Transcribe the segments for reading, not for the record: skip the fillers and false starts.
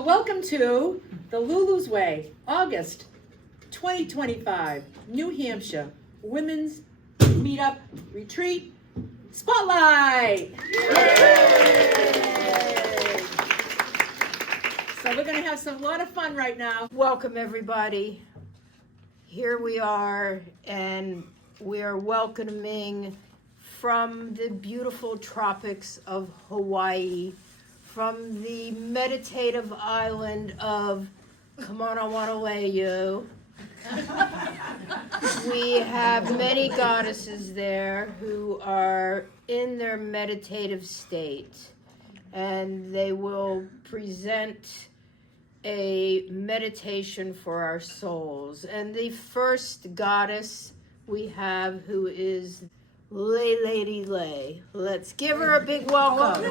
So welcome to the LULU'S Way, August 2025, New Hampshire Women's Meetup Retreat Spotlight. Yay! So we're going to have a lot of fun right now. Welcome everybody. Here we are, and we are welcoming from the beautiful tropics of Hawaii, from the meditative island of Kamanawanawau. We have many goddesses there who are in their meditative state, and they will present a meditation for our souls. And the first goddess we have, who is Lady Lay. Let's give her a big welcome.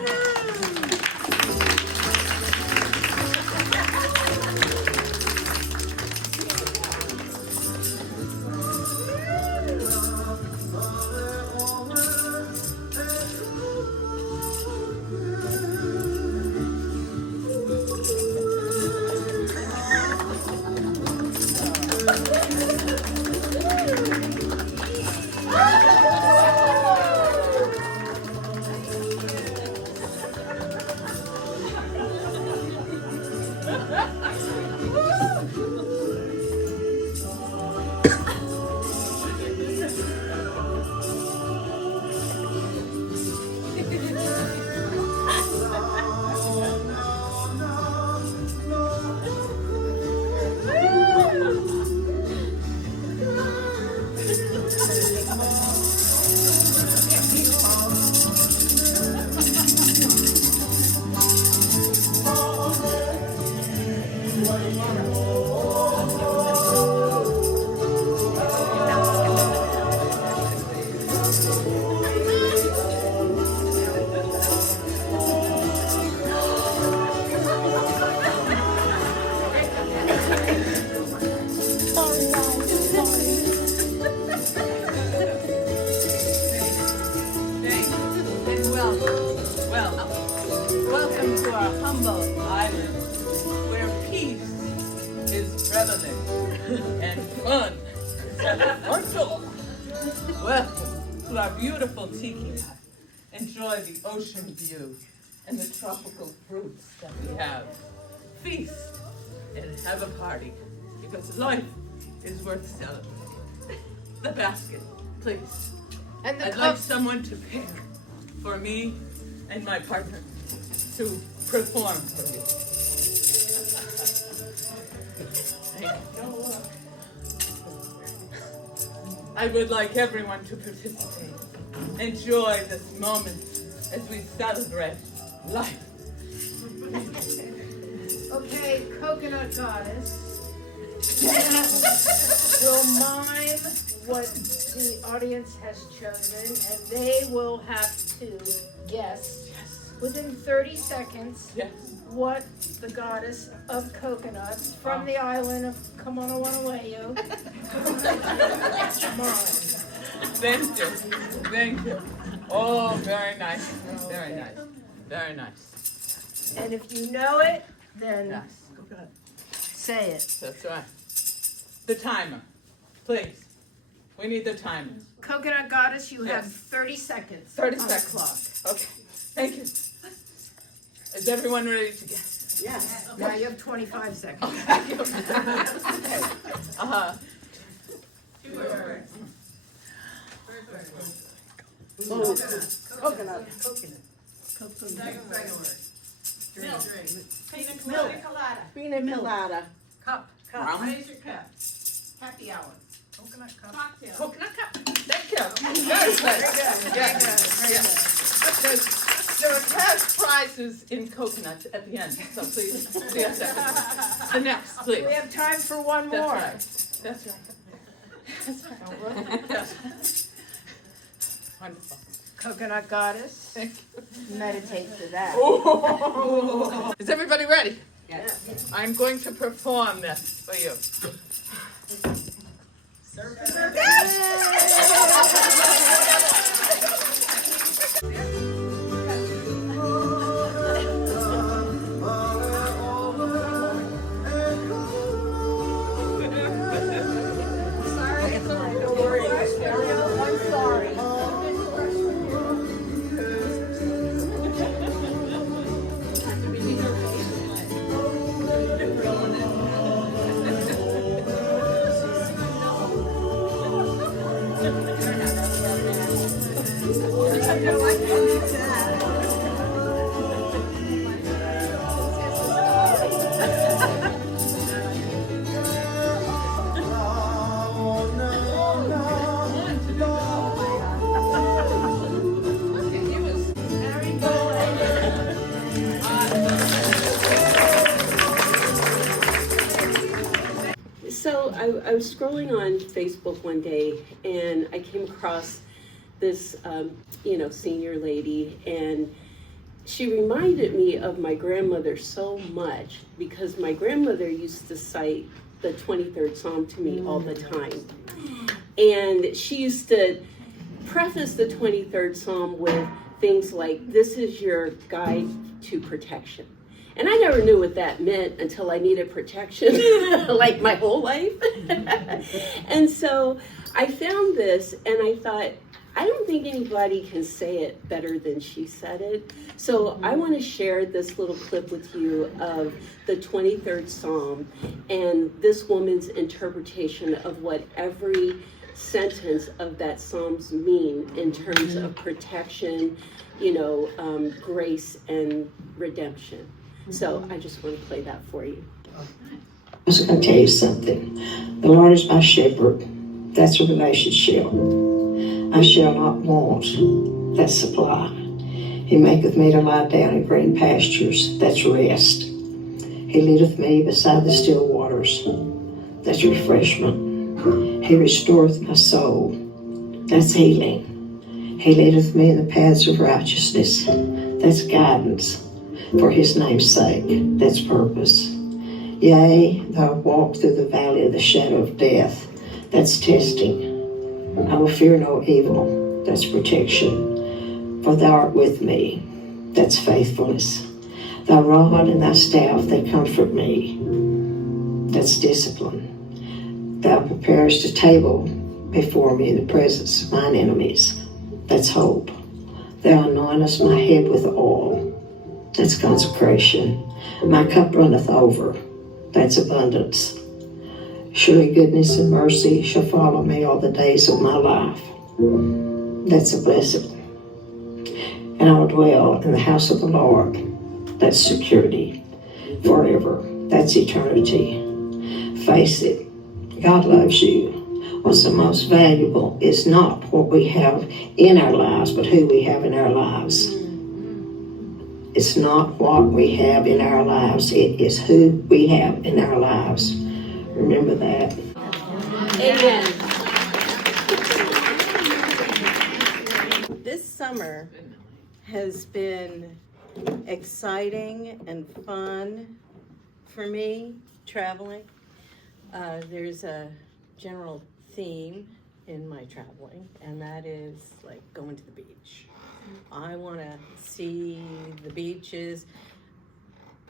Welcome to our humble island, where peace is prevalent and fun is at the front door. Welcome to our beautiful tiki hut. Enjoy the ocean view and the tropical fruits that we have. Feast and have a party, because life is worth celebrating. The basket, please. And the I'd like someone to pick for me and my partner to perform for you. I would like everyone to participate. Enjoy this moment as we celebrate life. Okay, coconut goddess will mime what the audience has chosen, and they will have to guess within 30 seconds what the goddess of coconuts from the island of Kamanawanawau mime. Thank you. Oh, very nice. Very nice. Very nice. And if you know it, then Yes. say it. That's right. The timer, please. We need the timer. Coconut goddess, you have Yes. 30 seconds 30 on seconds. the clock. Okay. Thank you. Is everyone ready to guess? Yes. Now you have 25 seconds. Thank you. Okay. Two words. Coconut. Second word. Milk. Pina Milk. colada. Pina colada. Cup. Brown. Raise your cup. Happy hour. Coconut cup. Cocktail. Coconut cup. Thank you. Very good. Yes. There are cash prizes in coconuts at the end, so please be a second. The next, please. We have time for one That's more. right. That's right. Yes. Wonderful. Coconut goddess, Thank you. meditate for that. Oh. Is everybody ready? Yes. I'm going to perform this for you. So I was scrolling on Facebook one day and I came across this, senior lady, and she reminded me of my grandmother so much because my grandmother used to cite the 23rd Psalm to me all the time. And she used to preface the 23rd Psalm with things like, "This is your guide to protection." And I never knew what that meant until I needed protection, like my whole life. And so I found this and I thought, I don't think anybody can say it better than she said it. So I want to share this little clip with you of the 23rd Psalm and this woman's interpretation of what every sentence of that Psalms mean in terms of protection, grace and redemption. So I just want to play that for you. I was going to tell you something. The Lord is my shepherd. That's a relationship. I shall not want. That's supply. He maketh me to lie down in green pastures. That's rest. He leadeth me beside the still waters. That's refreshment. He restoreth my soul. That's healing. He leadeth me in the paths of righteousness. That's guidance. For his name's sake, that's purpose. Yea, though I walk through the valley of the shadow of death, that's testing. I will fear no evil, that's protection. For thou art with me, that's faithfulness. Thy rod and thy staff, they comfort me, that's discipline. Thou preparest a table before me in the presence of mine enemies, that's hope. Thou anointest my head with oil, that's consecration. My cup runneth over. That's abundance. Surely goodness and mercy shall follow me all the days of my life. That's a blessing. And I will dwell in the house of the Lord. That's security. Forever. That's eternity. Face it. God loves you. What's the most valuable is not what we have in our lives, but who we have in our lives. It's not what we have in our lives. It is who we have in our lives. Remember that. Amen. This summer has been exciting and fun for me, traveling. There's a general theme in my traveling, and that is like going to the beach. I want to see the beaches.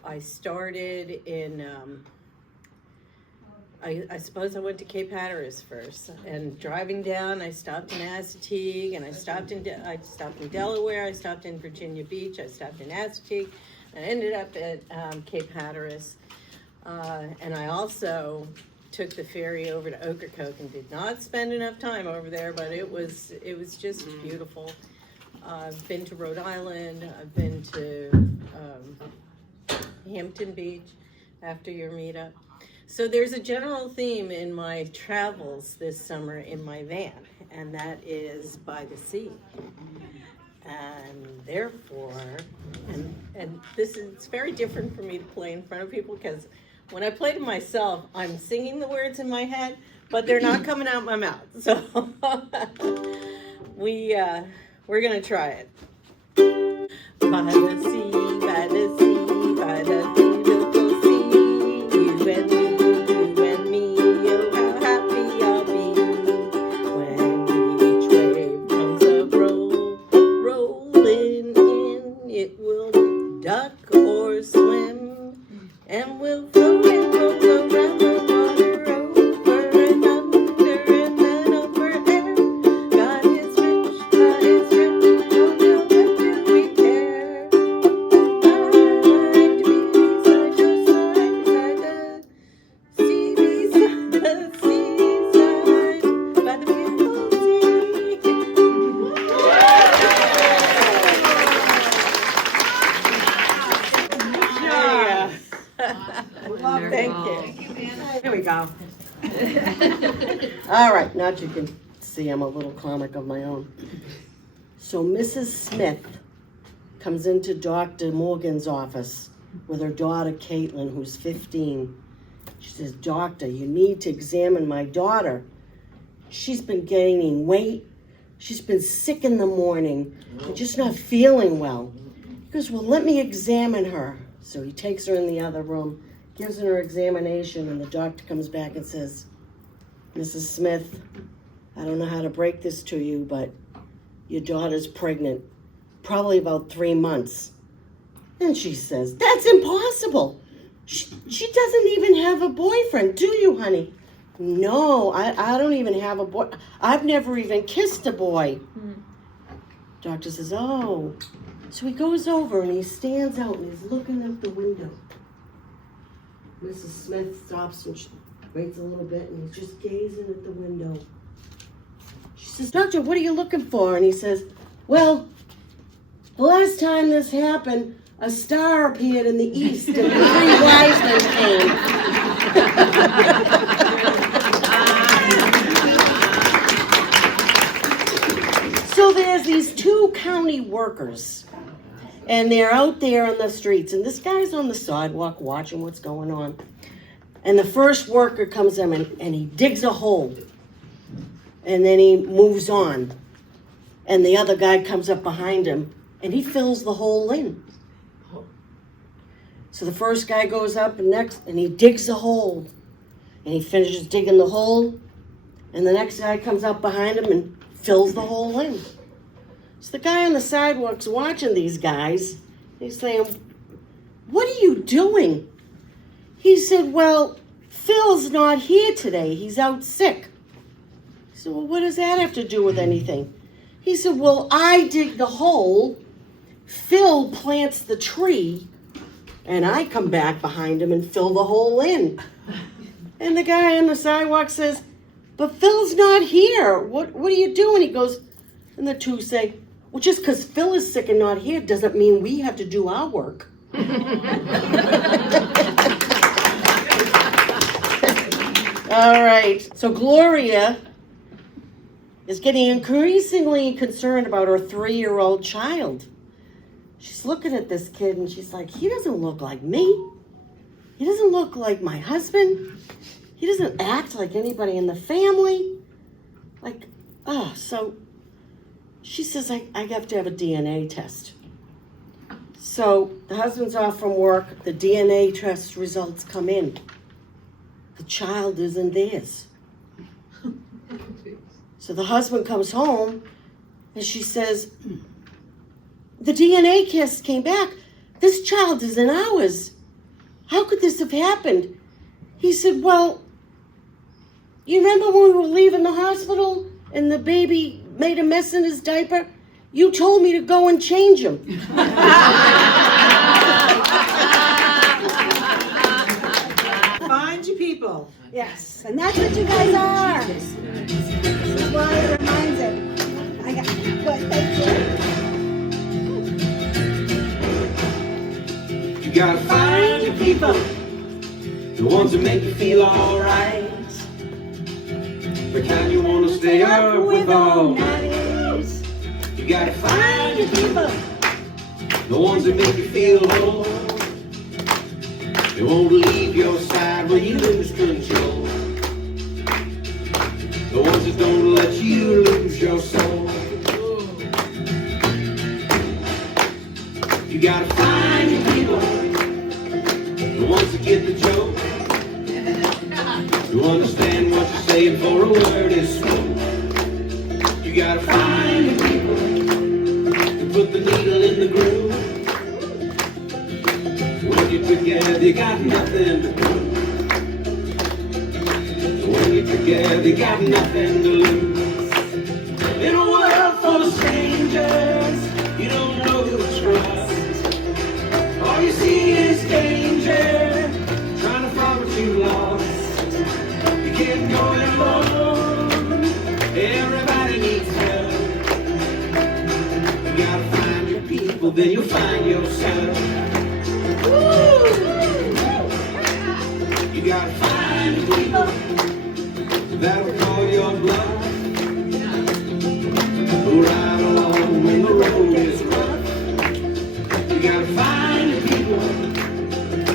I started in, I suppose I went to Cape Hatteras first, and driving down, I stopped in Assateague, and I stopped in Delaware, I stopped in Virginia Beach, I stopped in Assateague, and I ended up at Cape Hatteras. And I also took the ferry over to Ocracoke and did not spend enough time over there, but it was just beautiful. I've been to Rhode Island, I've been to Hampton Beach after your meetup. So there's a general theme in my travels this summer in my van, and that is by the sea. And therefore, and it's very different for me to play in front of people, because when I play to myself, I'm singing the words in my head, but they're not coming out my mouth. So we're gonna try it. By the sea, by the sea, by the beautiful sea, you and me, oh how happy I'll be. When each wave comes rolling in, it will duck or swim, and we'll float around the water, over and under and then over there. God is rich, God is rich, oh no, what do we care? go. All right, now that you can see I'm a little comic of my own. So Mrs. Smith comes into Dr. Morgan's office with her daughter Caitlin, who's 15. She says, "Doctor, you need to examine my daughter. She's been gaining weight. She's been sick in the morning and just not feeling well." He goes, "Well, let me examine her." So he takes her in the other room, gives her her examination, and the doctor comes back and says, "Mrs. Smith, I don't know how to break this to you, but your daughter's pregnant, probably about 3 months." And she says, "That's impossible. She doesn't even have a boyfriend, do you, honey?" "No, I don't even have a boy. I've never even kissed a boy." Doctor says, "Oh." So he goes over and he stands out and he's looking out the window. Mrs. Smith stops and she waits a little bit and he's just gazing at the window. She says, "Doctor, what are you looking for?" And he says, "Well, the last time this happened, a star appeared in the east and the 3 wise men came." So there's these 2 county workers, and they're out there on the streets, and this guy's on the sidewalk watching what's going on. And the first worker comes in and he digs a hole, and then he moves on. And the other guy comes up behind him, and he fills the hole in. So the first guy goes up and he digs a hole, and he finishes digging the hole, and the next guy comes up behind him and fills the hole in. So the guy on the sidewalk's watching these guys. He's saying, "What are you doing?" He said, "Well, Phil's not here today. He's out sick." He said, "Well, what does that have to do with anything?" He said, "Well, I dig the hole, Phil plants the tree, and I come back behind him and fill the hole in." And the guy on the sidewalk says, "But Phil's not here. What are you doing?" He goes, and the 2 say, "Well, just because Phil is sick and not here doesn't mean we have to do our work." All right, so Gloria is getting increasingly concerned about her 3-year-old child. She's looking at this kid and she's like, "He doesn't look like me. He doesn't look like my husband. He doesn't act like anybody in the family." So she says, I have to have a DNA test. So the husband's off from work. The DNA test results come in. The child isn't theirs. So the husband comes home and she says, "The DNA test came back. This child isn't ours. How could this have happened?" He said, "Well, you remember when we were leaving the hospital and the baby made a mess in his diaper? You told me to go and change him." Find your people. Yes, and that's what you guys are. This is why it reminds it. I got good, thank you. You gotta find your people, the ones that make you feel alright, the kind you wanna stay up with all night. You gotta find your people, the ones that make you feel whole. They won't leave your side when you lose control. The ones that don't let you lose your soul. You gotta find your people, the ones that get the joke, who understand what you're saying for a word is spoke. You gotta find your people, to put the needle in the groove. When you're together, you got nothing to prove. When you're together, you got nothing to lose. In a world full of strangers, you don't know who to trust. All you see is danger, trying to find what you lost. You can't go it alone, everybody needs help. You gotta find your people, then you'll find yourself. Woo! You gotta find your people, that'll call your bluff. Ride along when the road is rough. You gotta find the people,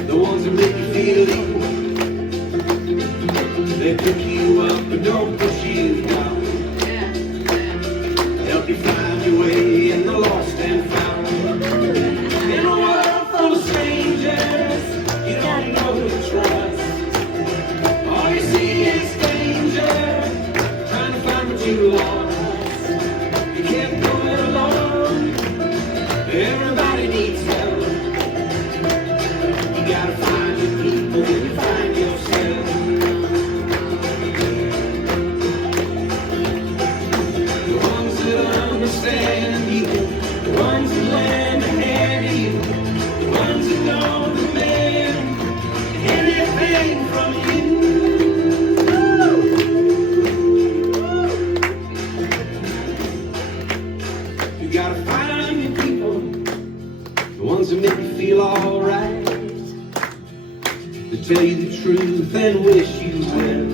the ones that make you feel equal. They pick you up and don't push you down. Help you find your way in the lost and found. In a world full of strangers, you don't know who to trust. All you see is danger, trying to find what you lost. You can't go it alone, everybody needs help. You gotta find your people when you find yourself. The ones that understand you, the ones that lend a hand to you, the ones that don't demand anything from you. You gotta find your people, the ones that make you feel alright, that tell you the truth and wish you well.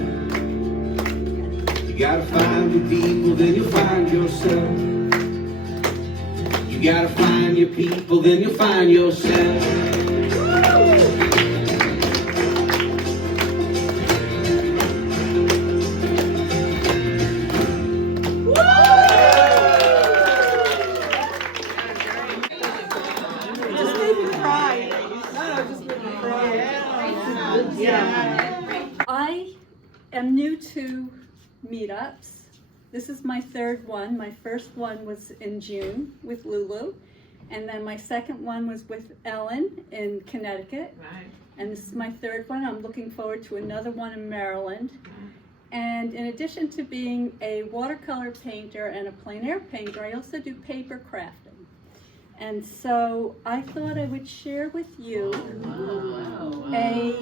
You gotta find your people, then you'll find yourself. You gotta find your people, then you'll find yourself. Just made me cry. No, just made me cry. Yeah. I am new to meetups. This is my third one. My first one was in June with Lulu, and then my second one was with Ellen in Connecticut. Right. And this is my third one. I'm looking forward to another one in Maryland. And in addition to being a watercolor painter and a plein air painter, I also do paper crafting. And so I thought I would share with you a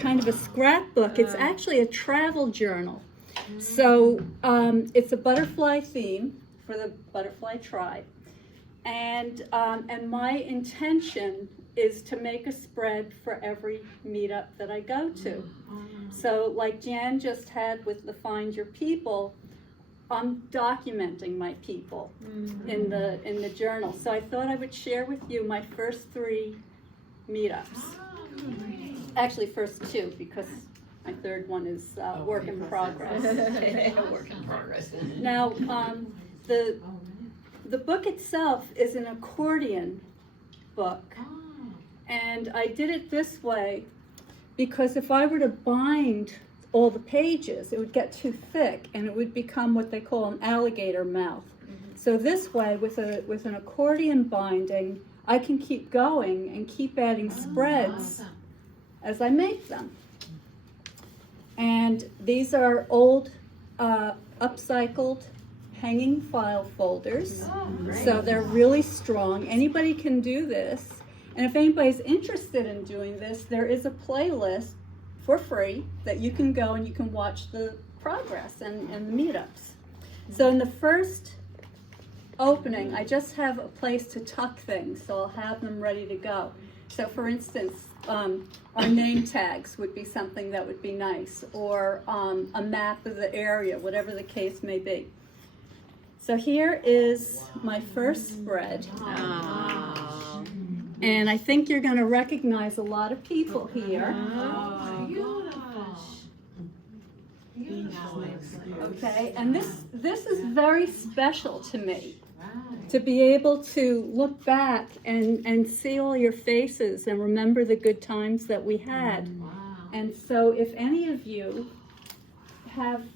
kind of a scrapbook. It's actually a travel journal. So it's a butterfly theme for the butterfly tribe. And my intention is to make a spread for every meetup that I go to. So like Jan just had with the Find Your People, I'm documenting my people in the journal. So I thought I would share with you my first 3 meetups. Actually, first 2, because my third one is work in progress. Work in progress. Now, the book itself is an accordion book. And I did it this way because if I were to bind all the pages, it would get too thick and it would become what they call an alligator mouth. So this way, with an accordion binding, I can keep going and keep adding spreads as I make them. And these are old upcycled hanging file folders. So they're really strong. Anybody can do this. And if anybody's interested in doing this, there is a playlist for free that you can go and you can watch the progress and the meetups. So in the first opening, I just have a place to tuck things, so I'll have them ready to go. So for instance, our name tags would be something that would be nice, or a map of the area, whatever the case may be. So here is my first spread. And I think you're going to recognize a lot of people here. Okay, and this is very special to me, to be able to look back and see all your faces and remember the good times that we had. And so if any of you have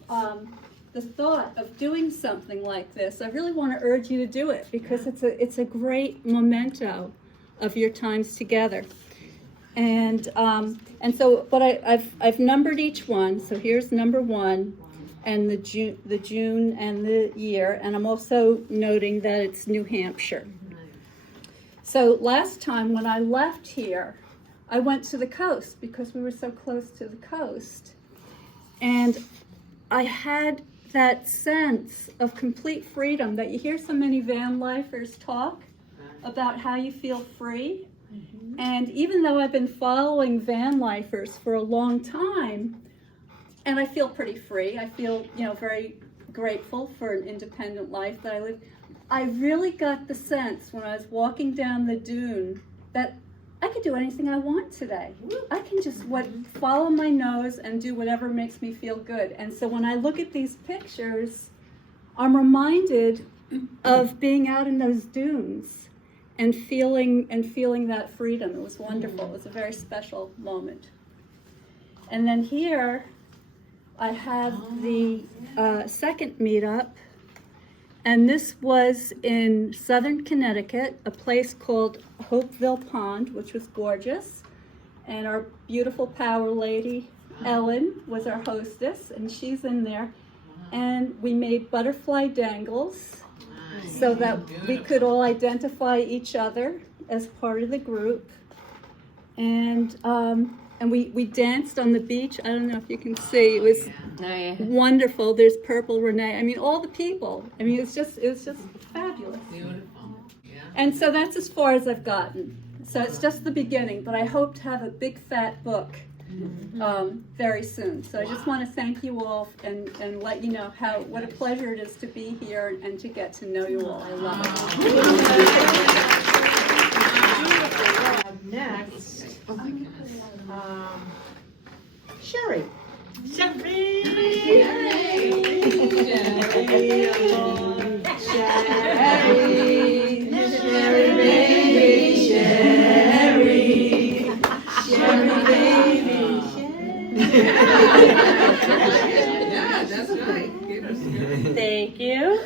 the thought of doing something like this, I really want to urge you to do it, because it's a great memento of your times together. And so, but I've numbered each one. So here's number 1, and the June and the year, and I'm also noting that it's New Hampshire. So last time when I left here, I went to the coast because we were so close to the coast, and I had that sense of complete freedom that you hear so many van lifers talk about how you feel free. And even though I've been following van lifers for a long time, and I feel pretty free. I feel, very grateful for an independent life that I live. I really got the sense when I was walking down the dune that I could do anything I want today. I can just follow my nose and do whatever makes me feel good. And so when I look at these pictures, I'm reminded of being out in those dunes and feeling that freedom. It was wonderful. It was a very special moment. And then here I have the second meetup, and this was in southern Connecticut, a place called Hopeville Pond, which was gorgeous. And our beautiful power lady, Ellen, was our hostess, and she's in there. And we made butterfly dangles so that we could all identify each other as part of the group. And we danced on the beach. I don't know if you can see. It was wonderful. There's Purple Renee. I mean, all the people. I mean, it was just fabulous. Beautiful. Yeah. And so that's as far as I've gotten. So it's just the beginning, but I hope to have a big fat book very soon. So I just want to thank you all and let you know what a pleasure it is to be here and to get to know you all. I love it. Next, Sherry. Thank you.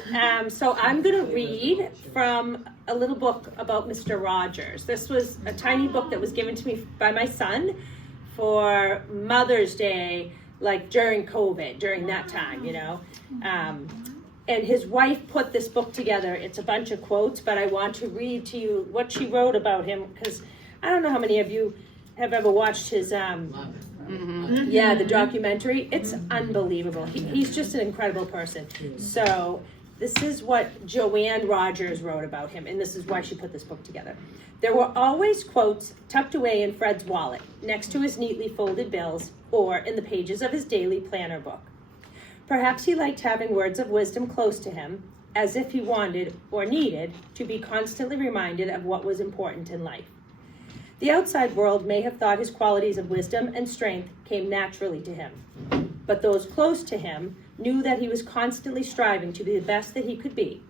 So I'm going to read from a little book about Mr. Rogers. This was a tiny book that was given to me by my son for Mother's Day, like during COVID, during that time, and his wife put this book together. It's a bunch of quotes, but I want to read to you what she wrote about him, because I don't know how many of you have ever watched his the documentary. It's unbelievable. He's just an incredible person. So this is what Joanne Rogers wrote about him, and this is why she put this book together. There were always quotes tucked away in Fred's wallet, next to his neatly folded bills, or in the pages of his daily planner book. Perhaps he liked having words of wisdom close to him, as if he wanted or needed to be constantly reminded of what was important in life. The outside world may have thought his qualities of wisdom and strength came naturally to him, but those close to him knew that he was constantly striving to be the best that he could be.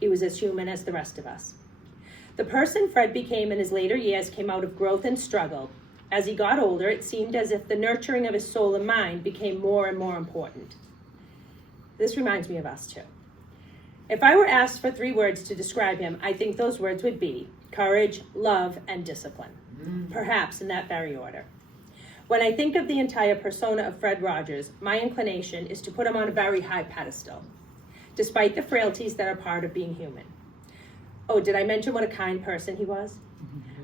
He was as human as the rest of us. The person Fred became in his later years came out of growth and struggle. As he got older, it seemed as if the nurturing of his soul and mind became more and more important. This reminds me of us too. If I were asked for 3 words to describe him, I think those words would be courage, love, and discipline. Perhaps in that very order. When I think of the entire persona of Fred Rogers, my inclination is to put him on a very high pedestal, despite the frailties that are part of being human. Oh, did I mention what a kind person he was?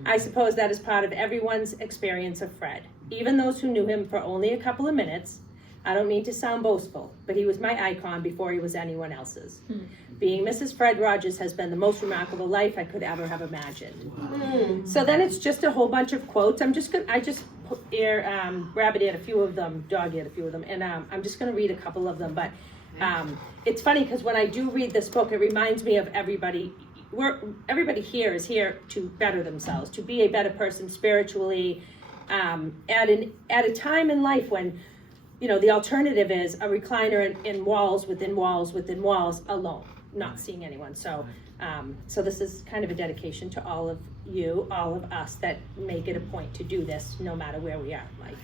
I suppose that is part of everyone's experience of Fred, even those who knew him for only a couple of minutes. I don't mean to sound boastful, but he was my icon before he was anyone else's. Being Mrs. Fred Rogers has been the most remarkable life I could ever have imagined. So then it's just a whole bunch of quotes. I just rabbit-eared a few of them, dog-eared a few of them, and I'm just going to read a couple of them. But it's funny because when I do read this book, it reminds me of everybody. Everybody here is here to better themselves, to be a better person spiritually, at a time in life when, the alternative is a recliner in walls within walls within walls alone, not seeing anyone. So this is kind of a dedication to all of you, all of us that make it a point to do this no matter where we are in life.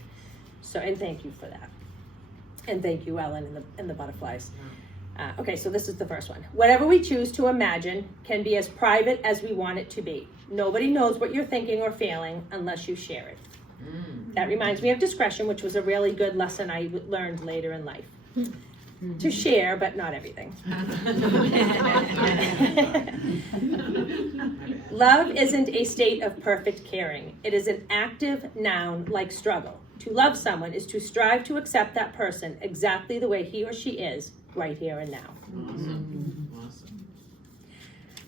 So, and thank you for that. And thank you, Ellen, and the butterflies. Okay, so this is the first one. Whatever we choose to imagine can be as private as we want it to be. Nobody knows what you're thinking or feeling unless you share it. That reminds me of discretion, which was a really good lesson I learned later in life. To share, but not everything. Love isn't a state of perfect caring. It is an active noun like struggle. To love someone is to strive to accept that person exactly the way he or she is, right here and now. Awesome.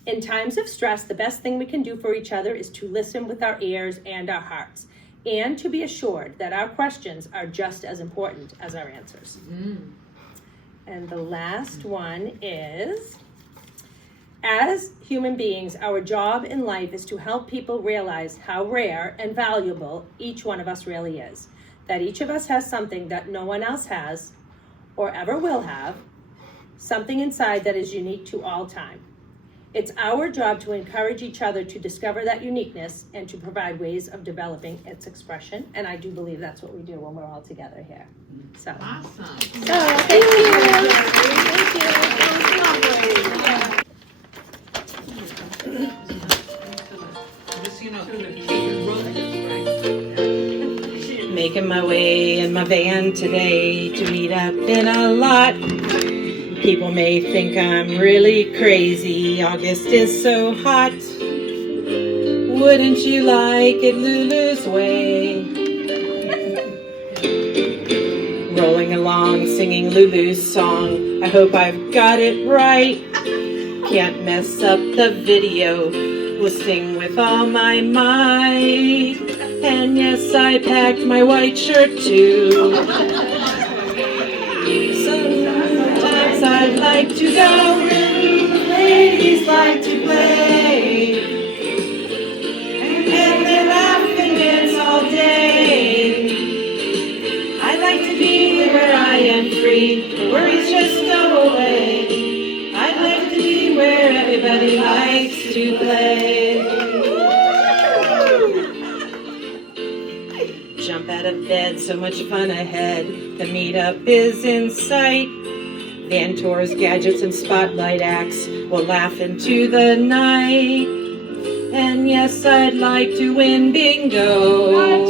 In times of stress, the best thing we can do for each other is to listen with our ears and our hearts. and to be assured that our questions are just as important as our answers. And the last one is, as human beings, our job in life is to help people realize how rare and valuable each one of us really is. That each of us has something that no one else has or ever will have, something inside that is unique to all time. It's our job to encourage each other to discover that uniqueness and to provide ways of developing its expression. And I do believe that's what we do when we're all together here. So, Awesome. so thank you. Making my way in my van today to meet up in a lot. People may think I'm really crazy. August is so hot. Wouldn't you like it Lulu's way? Rolling along, singing Lulu's song. I hope I've got it right. Can't mess up the video. Will sing with all my might. And yes, I packed my white shirt too. Sometimes I'd like to go. Ladies like to play. And they laugh and dance all day. I like to be where I am free. The worries just go away. I'd like to be where everybody likes to play. Jump out of bed, so much fun ahead. The meetup is in sight. Van tours, gadgets, and spotlight acts will laugh into the night. And yes, I'd like to win bingo.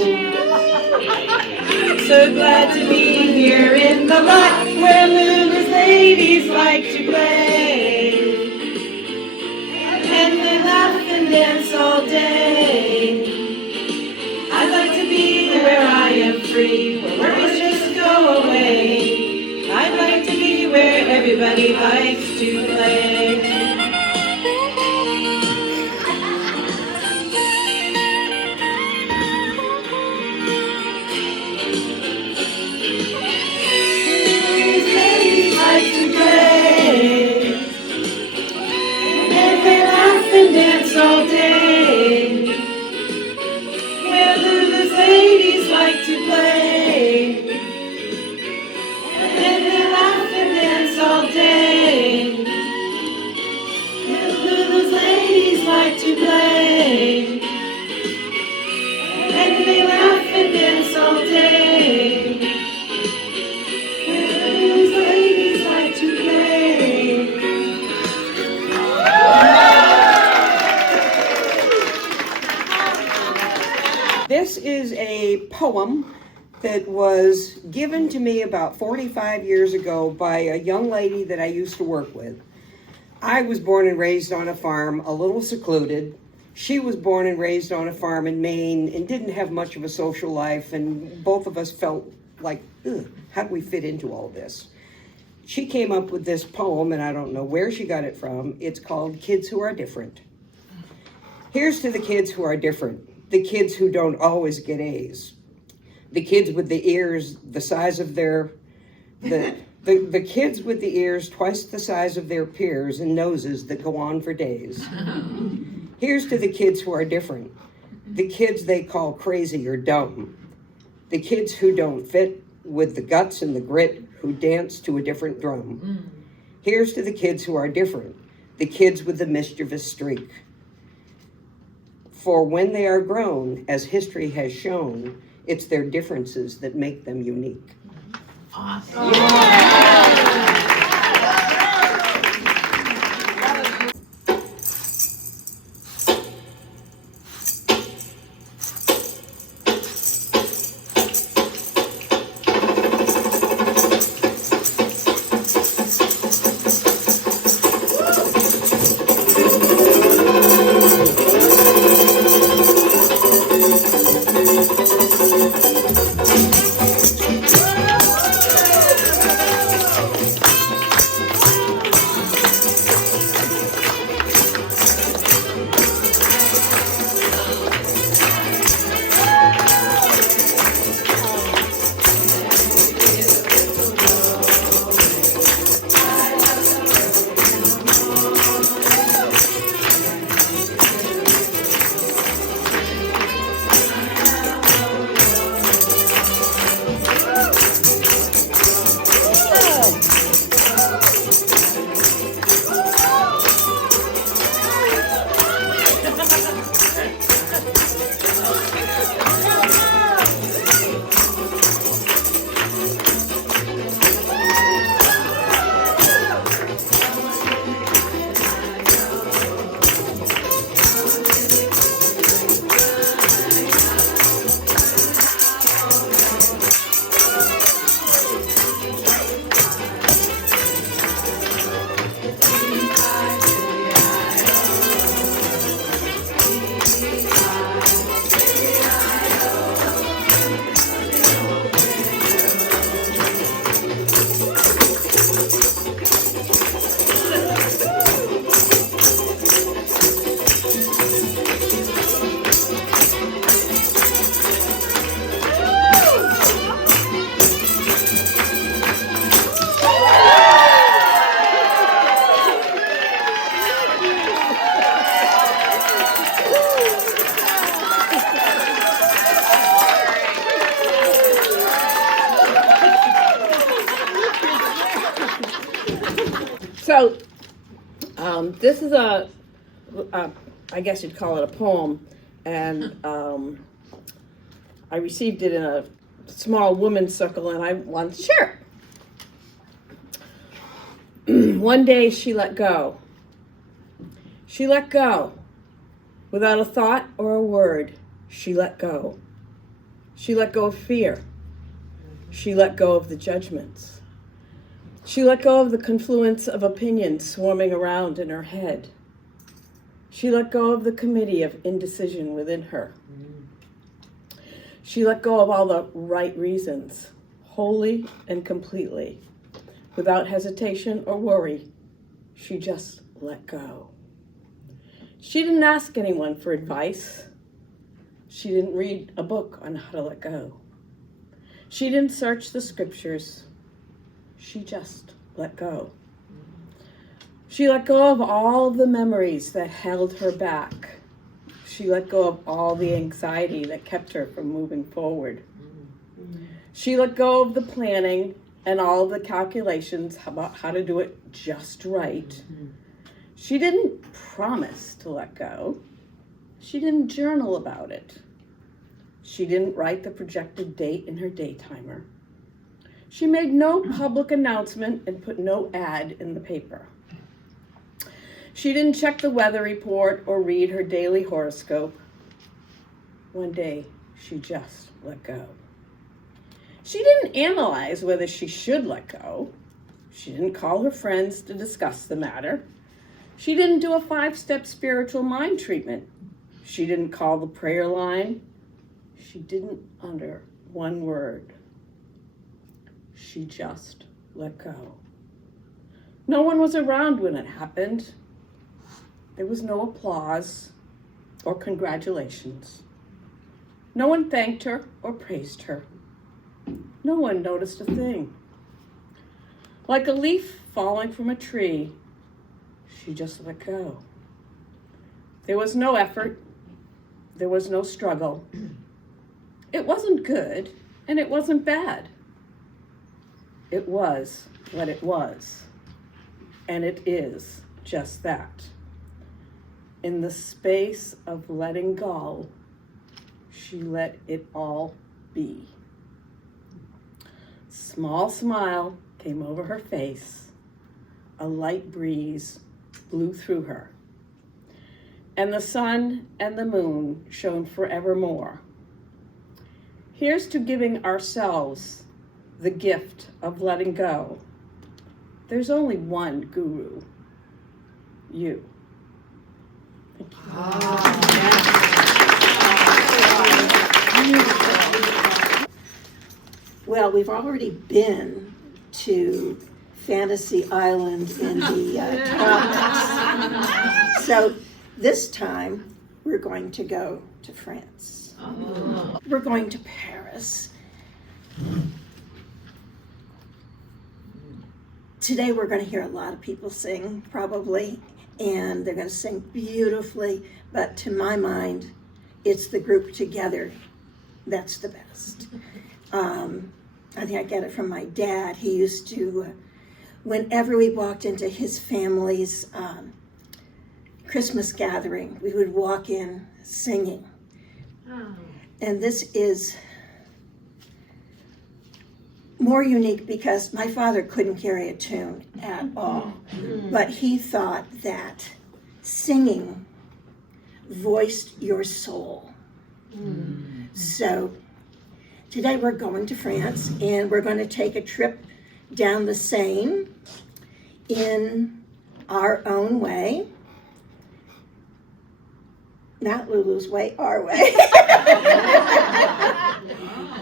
So glad to be here in the lot where Lulu's ladies like to play. And they laugh and dance all day. I'd like to be where I am free, where worries just go away. I'd like to be where everybody likes to play. Ladies like to play, and they laugh and dance all day. Where Lulu's ladies like to play, and they laugh and dance all day. Where Lulu's ladies like to play, and they laugh and dance all day. Where Lulu's ladies like to play. This is a poem that was given to me about 45 years ago by a young lady that I used to work with. I was born and raised on a farm, a little secluded. She was born and raised on a farm in Maine and didn't have much of a social life, and both of us felt like, how do we fit into all this? She came up with this poem, and I don't know where she got it from. It's called Kids Who Are Different. Here's to the kids who are different. The kids who don't always get A's. The kids with the ears the size of their, the kids with the ears twice the size of their peers and noses that go on for days. Here's to the kids who are different. The kids they call crazy or dumb. The kids who don't fit with the guts and the grit who dance to a different drum. Here's to the kids who are different. The kids with the mischievous streak. For when they are grown, as history has shown, it's their differences that make them unique. Awesome. So, this is I guess you'd call it a poem, and I received it in a small women's circle, and I wanted to share it. One day she let go. She let go. Without a thought or a word, she let go. She let go of fear. She let go of the judgments. She let go of the confluence of opinions swarming around in her head. She let go of the committee of indecision within her. She let go of all the right reasons, wholly and completely, without hesitation or worry. She just let go. She didn't ask anyone for advice. She didn't read a book on how to let go. She didn't search the scriptures. She just let go. She let go of all the memories that held her back. She let go of all the anxiety that kept her from moving forward. She let go of the planning and all the calculations about how to do it just right. She didn't promise to let go. She didn't journal about it. She didn't write the projected date in her day timer. She made no public announcement and put no ad in the paper. She didn't check the weather report or read her daily horoscope. One day, she just let go. She didn't analyze whether she should let go. She didn't call her friends to discuss the matter. She didn't do a 5-step spiritual mind treatment. She didn't call the prayer line. She didn't utter one word. She just let go. No one was around when it happened. There was no applause or congratulations. No one thanked her or praised her. No one noticed a thing. Like a leaf falling from a tree, she just let go. There was no effort. There was no struggle. It wasn't good, and it wasn't bad. It was what it was, and it is just that. In the space of letting go, she let it all be. Small smile came over her face. A light breeze blew through her. And the sun and the moon shone forevermore. Here's to giving ourselves the gift of letting go. There's only one guru, you. Thank you. Well, we've already been to Fantasy Island in the tropics. So this time we're going to go to France. We're going to Paris. Today we're going to hear a lot of people sing, probably, and they're going to sing beautifully, but to my mind, it's the group together that's the best. I think I get it from my dad. He used to, whenever we walked into his family's Christmas gathering, we would walk in singing. And this is more unique because my father couldn't carry a tune at all, but he thought that singing voiced your soul. So today we're going to France, and we're going to take a trip down the Seine in our own way. Not Lulu's way, our way.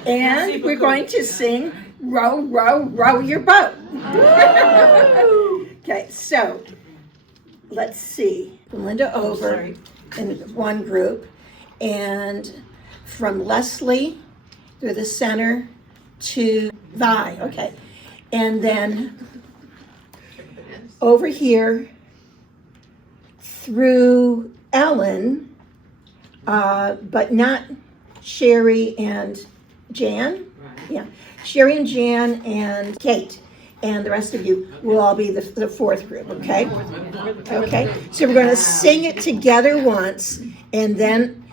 And we're going to sing Row, Row, Row Your Boat. Okay, so let's see. Linda over in one group, and from Leslie through the center to Vi, okay. And then over here through Ellen, but not Sherry and Jan. Yeah, Sherry and Jan and Kate. and the rest of you will all be the fourth group, okay? Okay, so we're gonna sing it together once, and then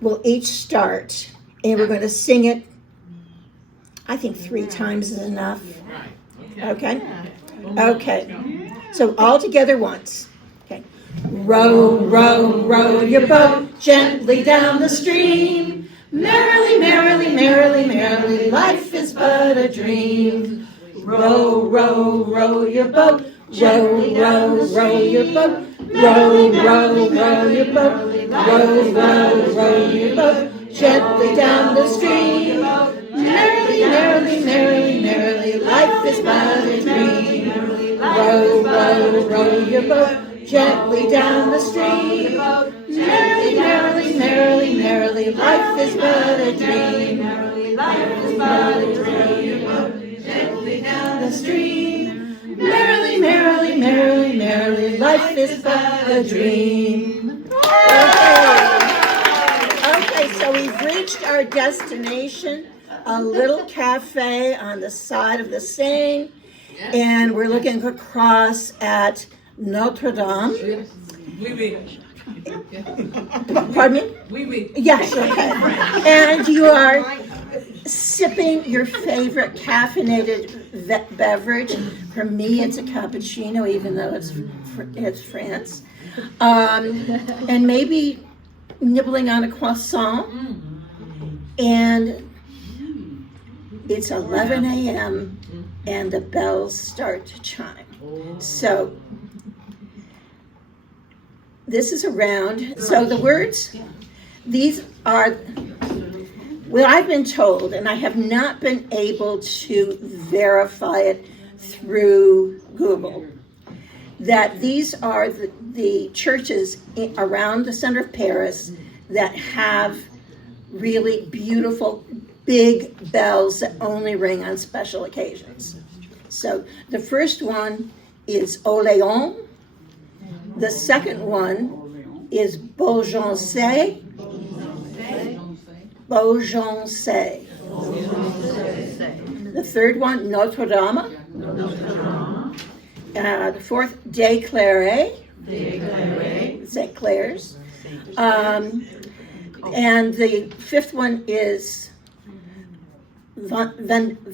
we'll each start, and we're gonna sing it, I think 3 times is enough. Okay? Okay. So all together once. Okay. Row, row, row your boat gently down the stream. Merrily, merrily, merrily, merrily, life is but a dream. Row, row, row your boat, row, row, row your boat, row, row, row your boat, row, row, row your boat, gently down the stream. Merrily, merrily, merrily, merrily, life is but a dream. Row, row, row your boat, gently down the stream. Merrily, merrily, merrily, merrily, life is but a dream. Life is but a dream. Gently down the stream. Merrily, merrily, merrily, merrily, life is but a dream. Okay, so we've reached our destination, a little cafe on the side of the Seine, and we're looking across at Notre Dame. Pardon me? Yes, okay. And you are sipping your favorite caffeinated beverage. For me, it's a cappuccino, even though it's France. And maybe nibbling on a croissant. And it's 11 a.m. and the bells start to chime. So this is around. So the words, these are, well, I've been told, and I have not been able to verify it through Google, that these are the churches around the center of Paris that have really beautiful big bells that only ring on special occasions. So the first one is Orléans. The second one is Beaugency. Beaugency. The third one, Notre Dame. The fourth, Déclaré. St. Clair's. And the fifth one is Vendôme.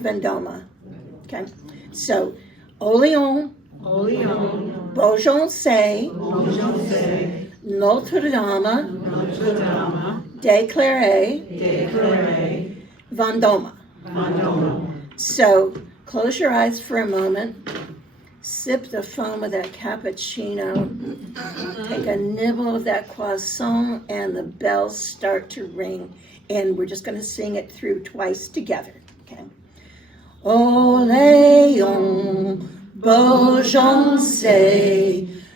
Vendôme. Okay. So, Orléans, Beaugency, Notre Dame, Déclaré, Vendôme. So, close your eyes for a moment. Sip the foam of that cappuccino, take a nibble of that croissant, and the bells start to ring. And we're just going to sing it through twice together. Okay. Orléans, Beaugency,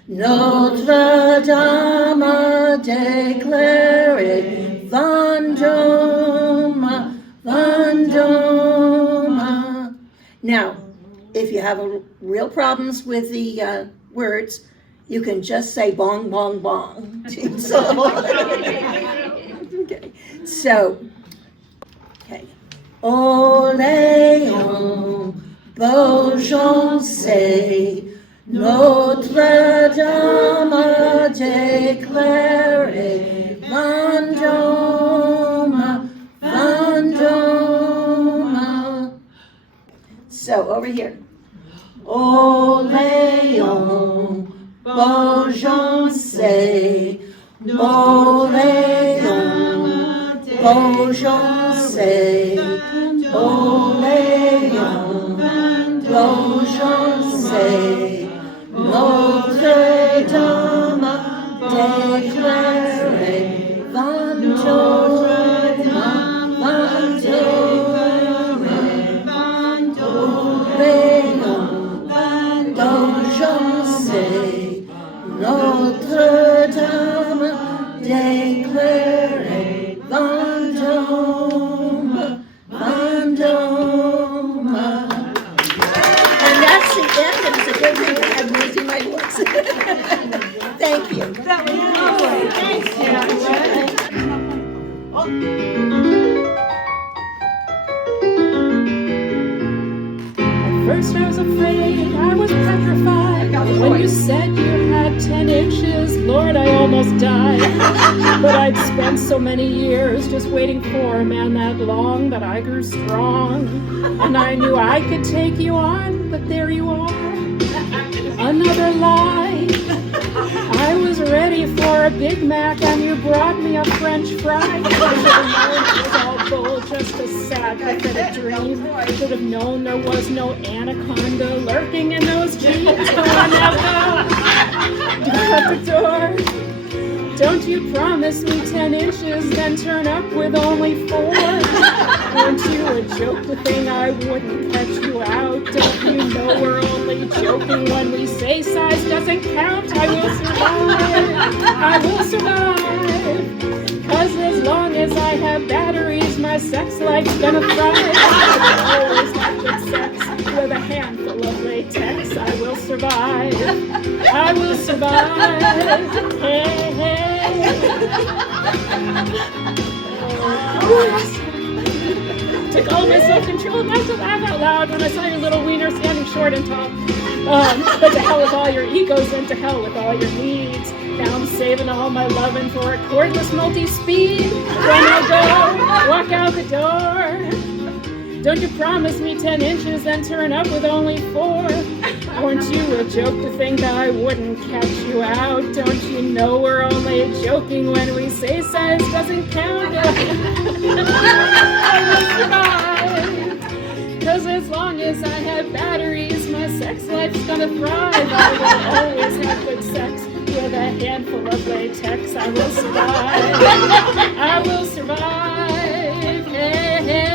Notre Dame, Déclaré, Vendôme, Vendôme. Now, if you have real problems with the words, you can just say bong, bong, bong. Okay. So, okay. Orléans, Beaugency, Notre Dame, Déclaré, Vendôme, Vendôme. So, over here. Orléans, Beaugency, Orléans, Beaugency, Orléans, Beaugency, Notre Dame, Déclaré, Vendôme, Beaugency, Notre Dame, Déclaré, Vendôme, Vendôme. And that's the end, and it's a good thing I'm losing my voice. Thank you. That was lovely. Thanks, When you said you had 10 inches, Lord, I almost died. But I'd spent so many years just waiting for a man that long that I grew strong. And I knew I could take you on, but there you are. Another lie. I was ready for a Big Mac and you brought me a French fry. I should have known it was all bull, just a sad, pathetic dream. I should have known there was no anaconda lurking in those jeans. Go on now, go. At the door. Don't you promise me 10 inches, then turn up with only 4? Weren't you a joke to think I wouldn't catch you out? Don't you know we're only joking when we say size doesn't count? I will survive. 'Cause as long as I have batteries, my sex life's gonna thrive. I always have good sex with a handful of latex. I will survive. I will survive. Hey, hey. Took all my self-control not to laugh out loud when I saw your little wiener standing short and tall. But to hell with all your egos and to hell with all your needs. Now I'm saving all my loving for a cordless multi-speed. When I go, walk out the door. Don't you promise me 10 inches and turn up with only 4? Weren't you a joke to think I wouldn't catch you out? Don't you know we're only joking when we say size doesn't count? I will survive. 'Cause as long as I have batteries, my sex life's gonna thrive. I will always have good sex with a handful of latex. I will survive. I will survive. Hey, hey.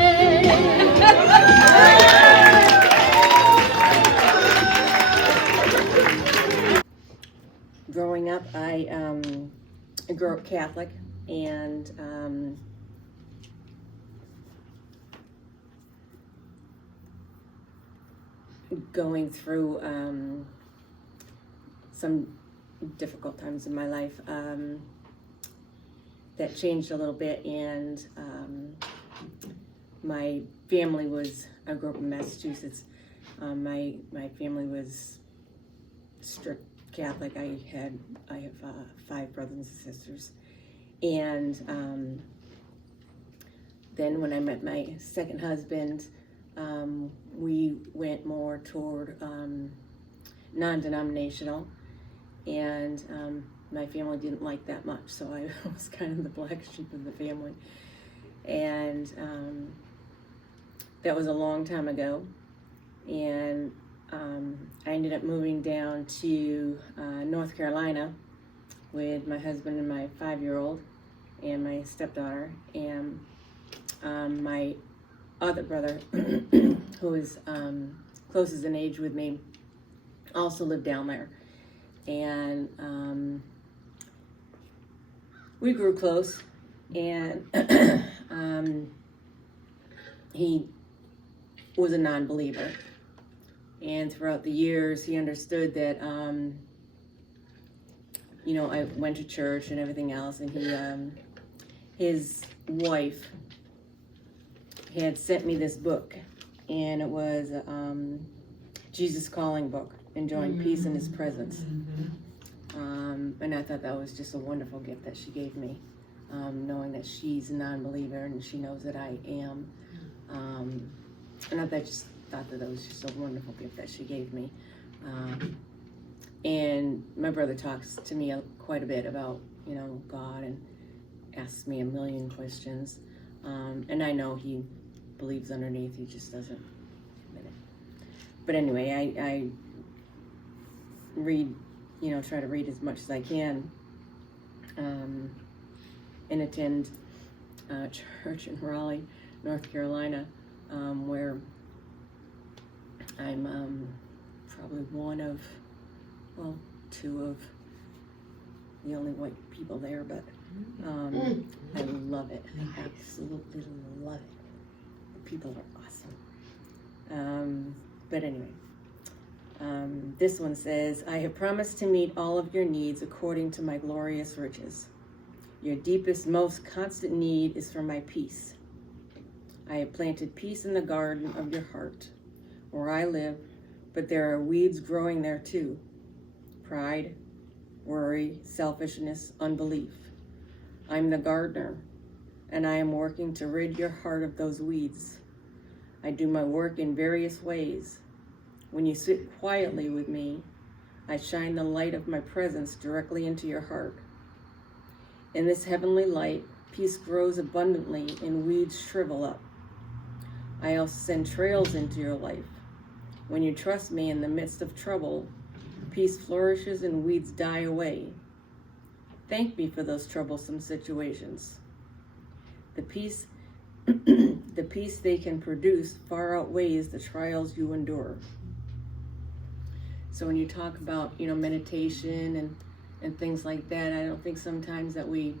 Growing up, I grew up Catholic, and going through some difficult times in my life that changed a little bit, and my family was, I grew up in Massachusetts, my family was strict Catholic. I have 5 brothers and sisters, and then when I met my second husband, we went more toward non-denominational, and my family didn't like that much, so I was kind of the black sheep of the family, and that was a long time ago, and I ended up moving down to North Carolina with my husband and my 5-year-old and my stepdaughter, and my other brother, who is closest in age with me, also lived down there, and we grew close, and he was a non-believer. And throughout the years, he understood that, you know, I went to church and everything else, and his wife had sent me this book, and it was Jesus Calling book, Enjoying Peace in His Presence. And I thought that was just a wonderful gift that she gave me, knowing that she's a non-believer and she knows that I am. And I thought that was just a wonderful gift that she gave me. And my brother talks to me quite a bit about, you know, God, and asks me a million questions. And I know he believes underneath, he just doesn't admit it. But anyway, I read, you know, try to read as much as I can, and attend church in Raleigh, North Carolina, where I'm probably one of, well, 2 of the only white people there, but I love it. I absolutely love it. The people are awesome. But anyway, this one says, I have promised to meet all of your needs according to my glorious riches. Your deepest, most constant need is for my peace. I have planted peace in the garden of your heart, where I live, but there are weeds growing there too. pride, worry, selfishness, unbelief. I'm the gardener, and I am working to rid your heart of those weeds. I do my work in various ways. When you sit quietly with me, I shine the light of my presence directly into your heart. In this heavenly light, peace grows abundantly and weeds shrivel up. I also send trails into your life. When you trust me in the midst of trouble, peace flourishes and weeds die away. Thank me for those troublesome situations. The peace they can produce far outweighs the trials you endure. So when you talk about, meditation and things like that, I don't think sometimes that we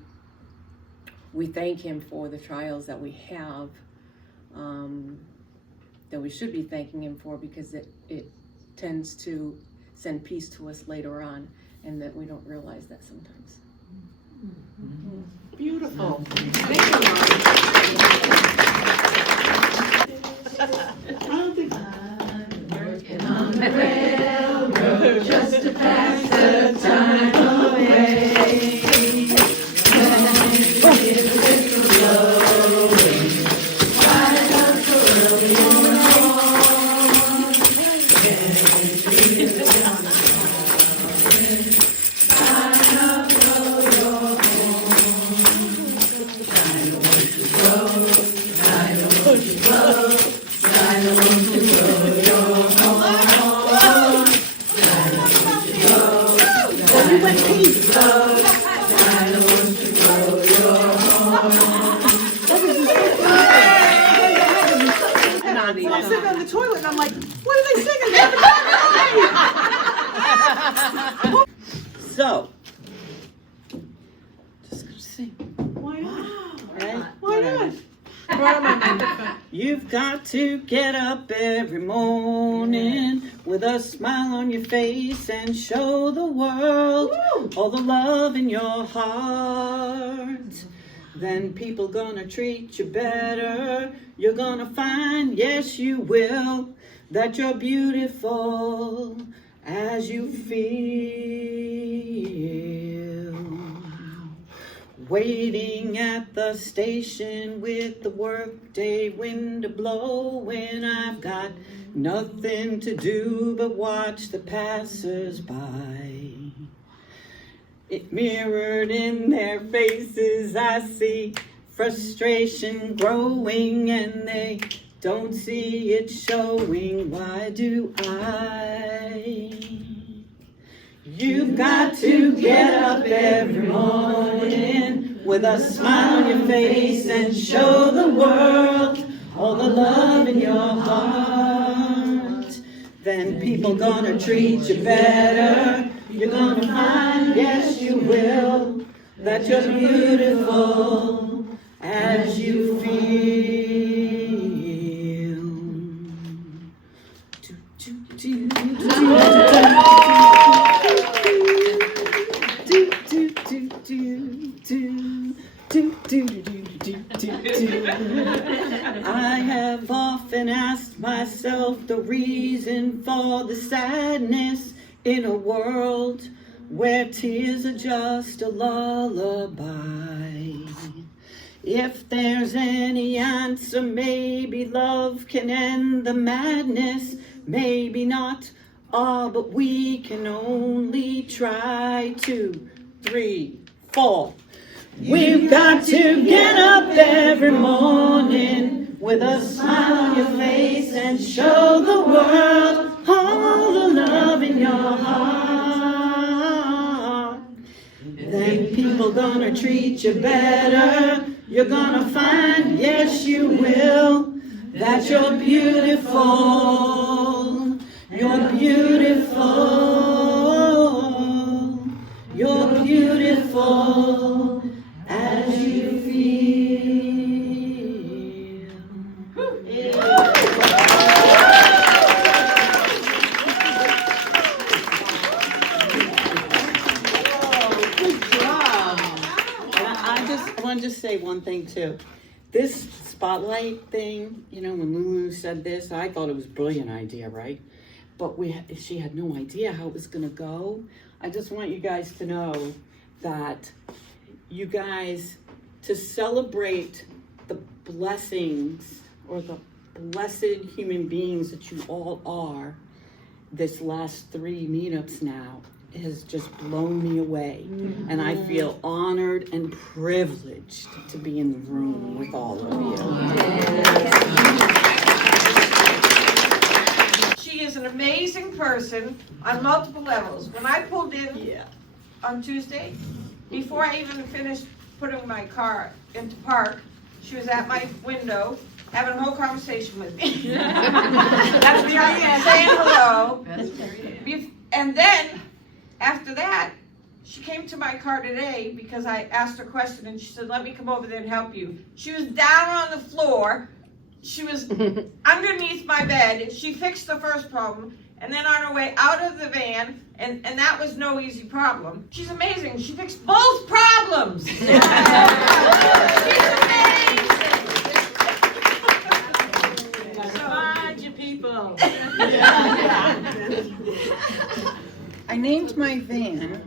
thank him for the trials that we have, that we should be thanking him for, because it tends to send peace to us later on, and that we don't realize that sometimes. Beautiful. Working on the railroad just to pass the time away. I'm sitting on the toilet and I'm like, what are they singing? So, just gonna sing. Why not? Right? Why not? You've got to get up every morning with a smile on your face and show the world all the love in your heart. Then people gonna treat you better. You're gonna find, yes you will, that you're beautiful as you feel. Waiting at the station with the workday wind blowing, I've got nothing to do but watch the passers-by. It mirrored in their faces, I see frustration growing, and they don't see it showing. Why do I? You've got to get up every morning with a smile on your face and show the world all the love in your heart. Then people gonna treat you better. You're gonna find, yes you will, that you're beautiful as you feel. I have often asked myself the reason for the sadness in a world where tears are just a lullaby. If there's any answer, maybe love can end the madness. Maybe not, but we can only try. 2, 3, 4. We've got to get up every morning with a smile on your face and show the world all the love in your heart. Then people gonna treat you better. You're gonna find, yes you will, that you're beautiful. You're beautiful. You're beautiful as you feel. I want to just say one thing too. This spotlight thing, when Lulu said this, I thought it was a brilliant idea, right? but she had no idea how it was gonna go. I just want you guys to know that you guys, to celebrate the blessings or the blessed human beings that you all are, this last 3 meetups now has just blown me away. And I feel honored and privileged to be in the room with all of you. She is an amazing person on multiple levels. When I pulled in on Tuesday, before I even finished putting my car into park, she was at my window having a whole conversation with me. That's saying hello. And then, after that, she came to my car today because I asked her a question and she said, let me come over there and help you. She was down on the floor. She was underneath my bed. She fixed the first problem. And then on her way out of the van, and that was no easy problem. She's amazing. She fixed both problems. She's amazing. Find your people. I named my van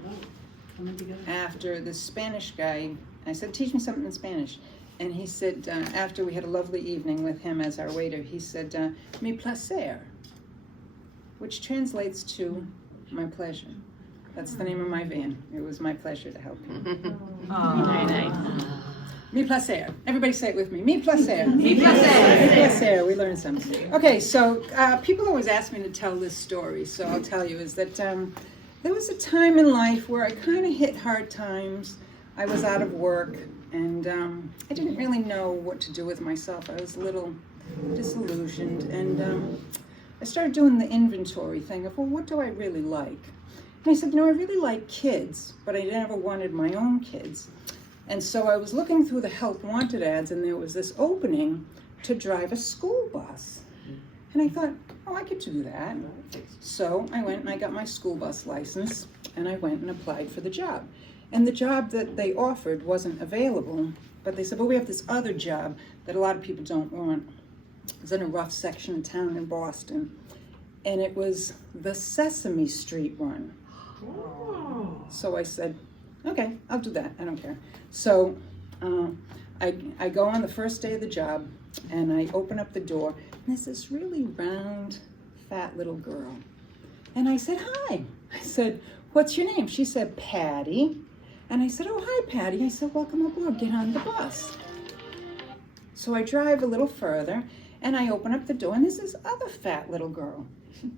after the Spanish guy. I said, teach me something in Spanish. And he said, after we had a lovely evening with him as our waiter, he said, mi placer, which translates to my pleasure. That's the name of my van. It was my pleasure to help you. Very nice. Mi placer. Everybody say it with me. Mi placer. Mi placer. Mi placer. We learned something. Okay, so people always ask me to tell this story, so I'll tell you, is that there was a time in life where I kind of hit hard times. I was out of work, and I didn't really know what to do with myself. I was a little disillusioned, and I started doing the inventory thing of, well, what do I really like? And I said, I really like kids, but I never wanted my own kids. And so I was looking through the Help Wanted ads, and there was this opening to drive a school bus. And I thought, oh, I could do that. So I went and I got my school bus license, and I went and applied for the job. And the job that they offered wasn't available, but they said, well, we have this other job that a lot of people don't want. It was in a rough section of town in Boston, and it was the Sesame Street run. So I said, okay, I'll do that, I don't care. So I go on the first day of the job, and I open up the door, and there's this really round, fat little girl. And I said, hi. I said, what's your name? She said, Patty. And I said, oh, hi, Patty. I said, welcome aboard, get on the bus. So I drive a little further, and I open up the door, and there's this other fat little girl.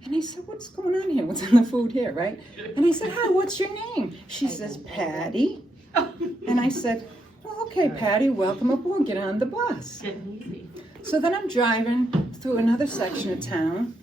And I said, what's going on here? What's in the food here, right? And I said, hi, what's your name? She says, Patty. And I said, well, okay, Patty, welcome aboard, get on the bus. So then I'm driving through another section of town,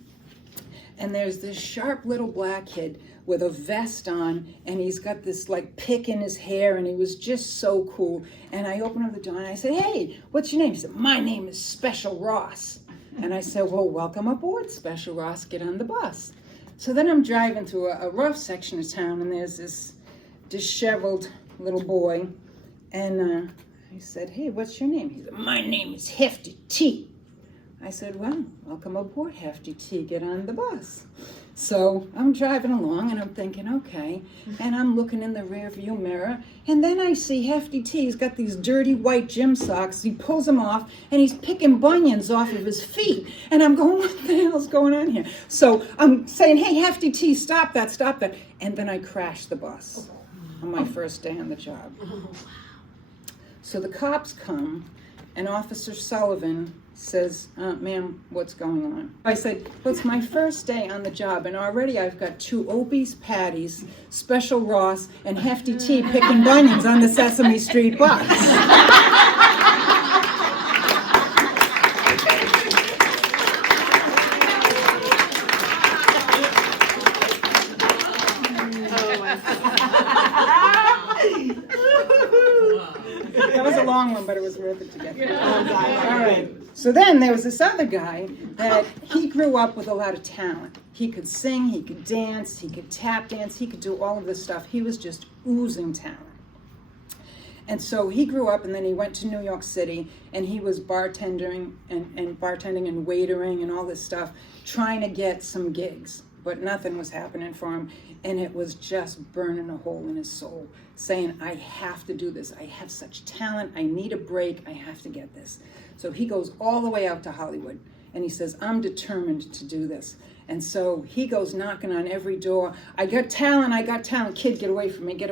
and there's this sharp little black kid with a vest on, and he's got this like pick in his hair, and he was just so cool. And I open up the door and I said, hey, what's your name? He said, my name is Special Ross. And I said, well, welcome aboard, Special Ross, get on the bus. So then I'm driving through a rough section of town, and there's this disheveled little boy, and I said, hey, what's your name? He said, my name is Hefty T. I said, well, welcome aboard, Hefty T, get on the bus. So I'm driving along, and I'm thinking, okay, and I'm looking in the rear view mirror, and then I see Hefty T. He's got these dirty white gym socks. He pulls them off, and he's picking bunions off of his feet. And I'm going, what the hell's going on here? So I'm saying, hey, Hefty T, stop that, stop that. And then I crashed the bus on my first day on the job. So the cops come, and Officer Sullivan says, ma'am, what's going on? I said, well, it's my first day on the job, and already I've got 2 obese Patties, Special Ross, and Hefty T picking bunions on the Sesame Street bus. That was a long one, but it was worth it to get through. All right. So then there was this other guy that he grew up with a lot of talent. He could sing, he could dance, he could tap dance, he could do all of this stuff. He was just oozing talent. And so he grew up, and then he went to New York City, and he was bartending and waitering and all this stuff, trying to get some gigs. but nothing was happening for him. And it was just burning a hole in his soul, saying, I have to do this. I have such talent. I need a break. I have to get this. So he goes all the way out to Hollywood and he says, I'm determined to do this. And so he goes knocking on every door. I got talent, kid, get away from me, get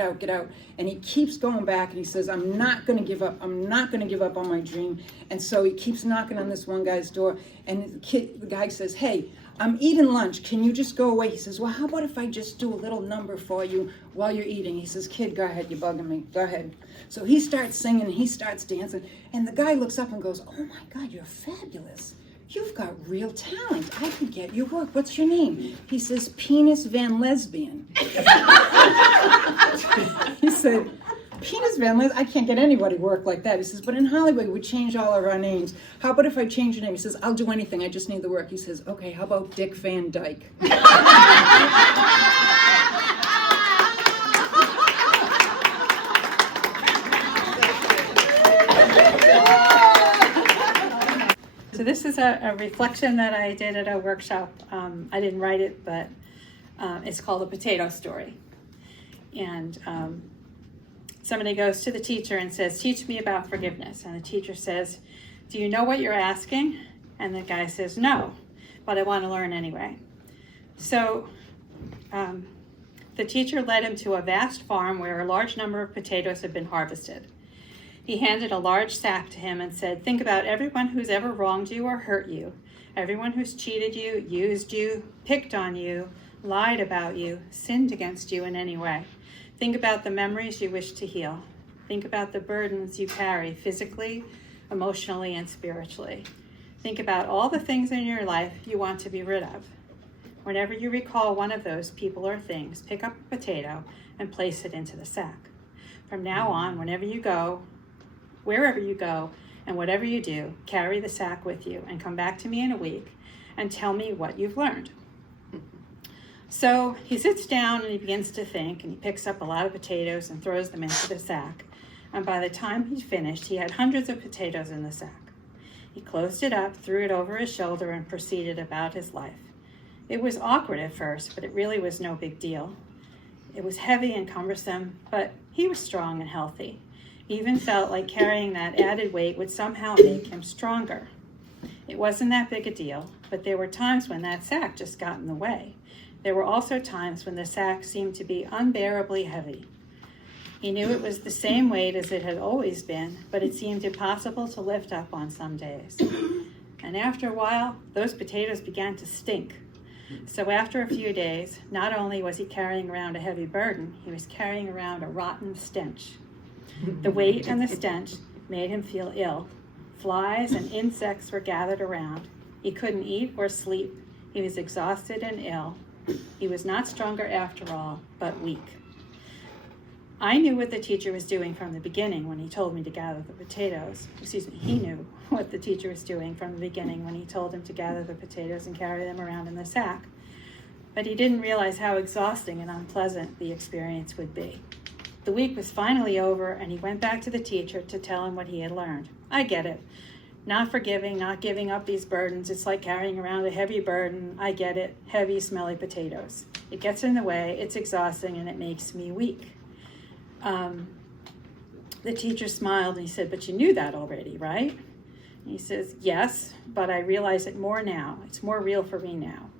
out. And he keeps going back and he says, I'm not gonna give up on my dream. And so he keeps knocking on this one guy's door, and the guy says, hey, I'm eating lunch, can you just go away? He says, well, how about if I just do a little number for you while you're eating? He says, kid, go ahead, you're bugging me, go ahead. So he starts singing, he starts dancing, and the guy looks up and goes, oh my God, you're fabulous. You've got real talent. I could get you work. What's your name? He says, Penis Van Lesbian. He said, Penis Van Lesbian? I can't get anybody work like that. He says, but in Hollywood, we change all of our names. How about if I change your name? He says, I'll do anything. I just need the work. He says, okay, how about Dick Van Dyke? So this is a reflection that I did at a workshop. I didn't write it, but it's called The Potato Story. And somebody goes to the teacher and says, teach me about forgiveness. And the teacher says, do you know what you're asking? And the guy says, no, but I want to learn anyway. So the teacher led him to a vast farm where a large number of potatoes had been harvested. He handed a large sack to him and said, think about everyone who's ever wronged you or hurt you, everyone who's cheated you, used you, picked on you, lied about you, sinned against you in any way. Think about the memories you wish to heal. Think about the burdens you carry physically, emotionally, and spiritually. Think about all the things in your life you want to be rid of. Whenever you recall one of those people or things, pick up a potato and place it into the sack. From now on, wherever you go, and whatever you do, carry the sack with you and come back to me in a week and tell me what you've learned. So he sits down and he begins to think, and he picks up a lot of potatoes and throws them into the sack. And by the time he'd finished, he had hundreds of potatoes in the sack. He closed it up, threw it over his shoulder, and proceeded about his life. It was awkward at first, but it really was no big deal. It was heavy and cumbersome, but he was strong and healthy. He even felt like carrying that added weight would somehow make him stronger. It wasn't that big a deal, but there were times when that sack just got in the way. There were also times when the sack seemed to be unbearably heavy. He knew it was the same weight as it had always been, but it seemed impossible to lift up on some days. And after a while, those potatoes began to stink. So after a few days, not only was he carrying around a heavy burden, he was carrying around a rotten stench. The weight and the stench made him feel ill. Flies and insects were gathered around. He couldn't eat or sleep. He was exhausted and ill. He was not stronger after all, but weak. I knew what the teacher was doing from the beginning when he told me to gather the potatoes. He knew what the teacher was doing from the beginning when he told him to gather the potatoes and carry them around in the sack. But he didn't realize how exhausting and unpleasant the experience would be. The week was finally over, and he went back to the teacher to tell him what he had learned. I get it. Not forgiving, not giving up these burdens. It's like carrying around a heavy burden. I get it. Heavy, smelly potatoes. It gets in the way, it's exhausting, and it makes me weak. The teacher smiled and he said, but you knew that already, right? And he says, yes, but I realize it more now. It's more real for me now.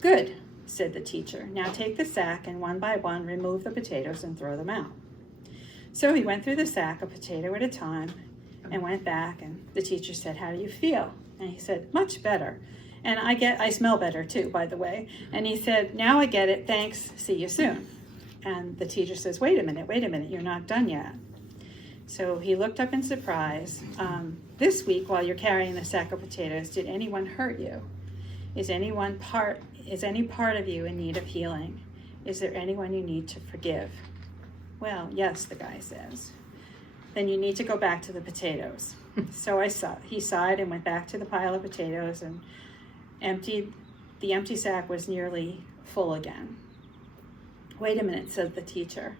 Good, said the teacher. Now take the sack and one by one remove the potatoes and throw them out. So he went through the sack a potato at a time and went back, and the teacher said, how do you feel? And he said, much better. And I smell better too, by the way. And he said, now I get it, thanks, see you soon. And the teacher says, wait a minute, you're not done yet. So he looked up in surprise. This week, while you're carrying the sack of potatoes, did anyone hurt you? Is any part of you in need of healing? Is there anyone you need to forgive? Well, yes, the guy says. Then you need to go back to the potatoes. So he sighed and went back to the pile of potatoes, and the empty sack was nearly full again. Wait a minute, said the teacher.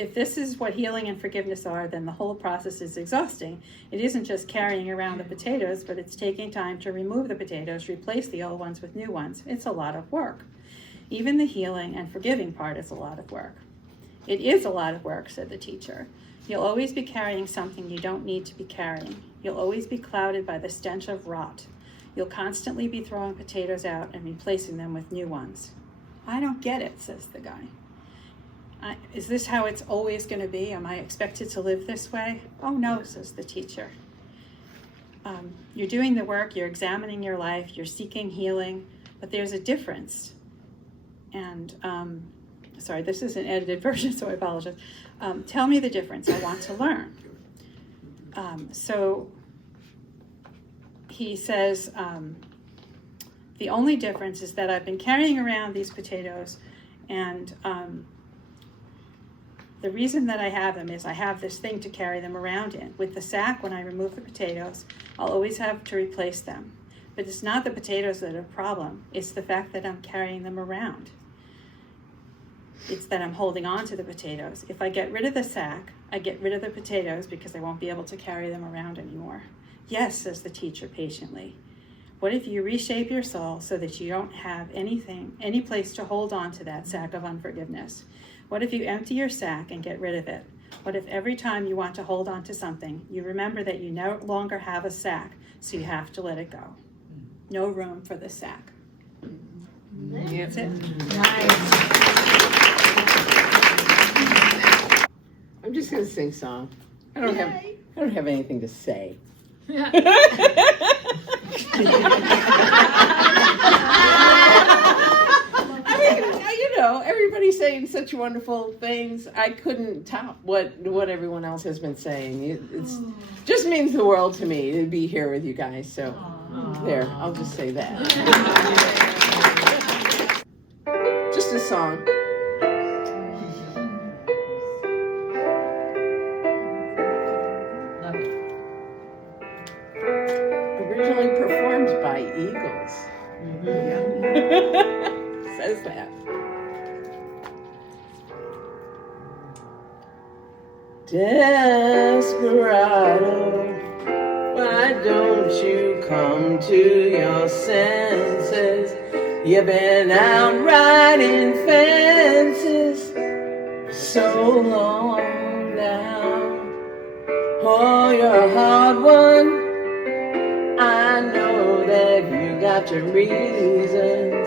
if this is what healing and forgiveness are, then the whole process is exhausting. It isn't just carrying around the potatoes, but it's taking time to remove the potatoes, replace the old ones with new ones. It's a lot of work. Even the healing and forgiving part is a lot of work. It is a lot of work, said the teacher. You'll always be carrying something you don't need to be carrying. You'll always be clouded by the stench of rot. You'll constantly be throwing potatoes out and replacing them with new ones. I don't get it, says the guy. Is this how it's always going to be? Am I expected to live this way? Oh no, says the teacher. You're doing the work, you're examining your life, you're seeking healing, but there's a difference. And, sorry, this is an edited version, so I apologize. Tell me the difference, I want to learn. So he says, the only difference is that I've been carrying around these potatoes, and the reason that I have them is I have this thing to carry them around in. With the sack, when I remove the potatoes, I'll always have to replace them. But it's not the potatoes that are a problem. It's the fact that I'm carrying them around. It's that I'm holding on to the potatoes. If I get rid of the sack, I get rid of the potatoes because I won't be able to carry them around anymore. Yes, says the teacher patiently. What if you reshape your soul so that you don't have any place to hold on to that sack of unforgiveness? What if you empty your sack and get rid of it? What if every time you want to hold on to something, you remember that you no longer have a sack, so you have to let it go? No room for the sack. That's it. I'm just gonna sing song. I don't have anything to say. I mean, you know, everybody's saying such wonderful things. I couldn't top what everyone else has been saying. It just means the world to me to be here with you guys. So there, I'll just say that. Just a song. Originally performed by Eagles. Says that. Desperado, why don't you come to your senses? You've been out riding fences for so long now. Oh, you're a hard one. I know that you got your reasons.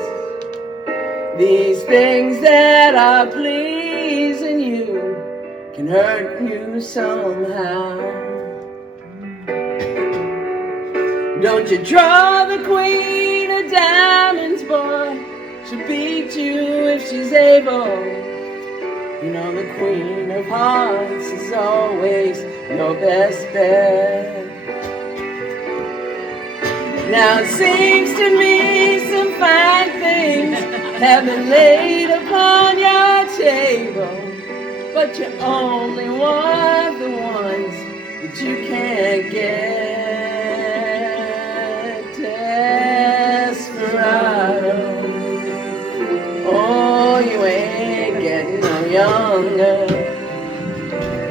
These things that are pleasing you can hurt you somehow. Don't you draw the queen of diamonds, boy. She'll beat you if she's able. You know the queen of hearts is always your best bet. Now it seems to me some fine things have been laid upon your table, but you only want the ones that you can't get. Desperado, oh, you ain't getting no younger.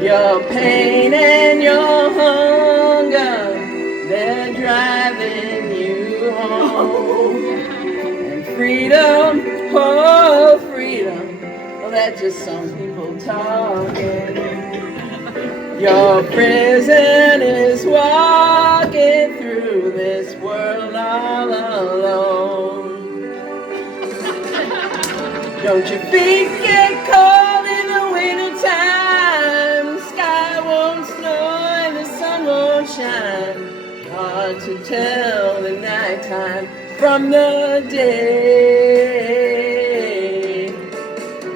Your pain and your hunger, they're driving you home. And freedom, oh freedom, well that's just some people talking. Your prison is walking through this world all alone. Don't your feet get cold in the winter time? The sky won't snow and the sun won't shine. Hard to tell the nighttime from the day.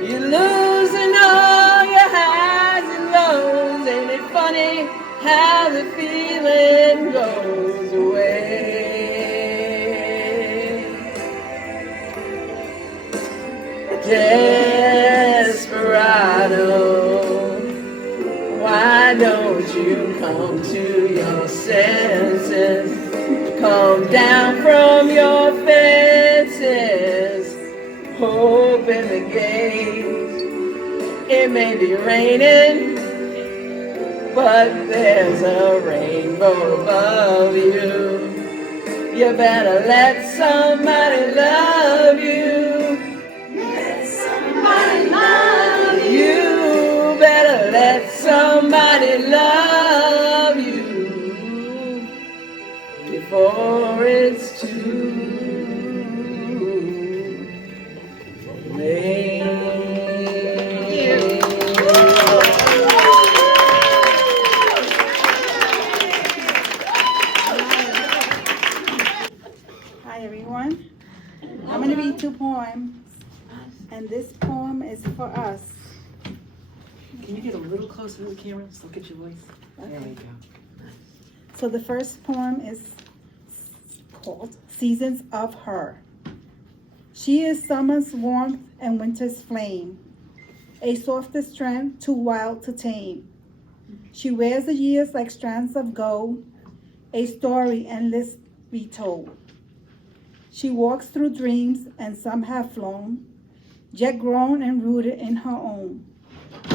You're losing all your highs and lows. Ain't it funny how the feeling goes away? Desperado, why don't you come to your senses? Come down from your fences, open the gates. It may be raining, but there's a rainbow above you. You better let somebody love you. Let somebody love you. You better let somebody love you before it's too late. Hi everyone. I'm going to read 2 poems, and this poem is for us. Can you get a little closer to the camera so get your voice? There we go. So the first poem is called Seasons of Her. She is summer's warmth and winter's flame, a softer strand too wild to tame. She wears the years like strands of gold, a story endless retold. She walks through dreams and some have flown, yet grown and rooted in her own.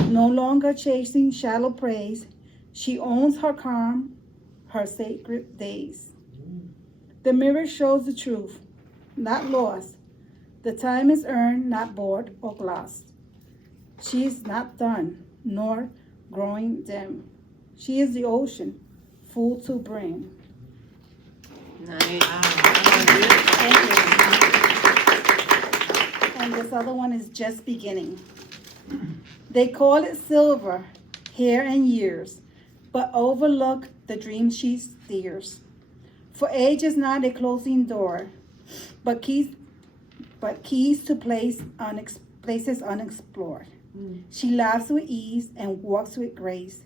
No longer chasing shallow praise, she owns her calm, her sacred days. The mirror shows the truth, not lost. The time is earned, not bought or lost. She is not done, nor growing dim. She is the ocean, full to brim. Nice. And this other one is just beginning. They call it silver, hair and years, but overlook the dream she steers. For age is not a closing door, but keys to places unexplored. She laughs with ease and walks with grace.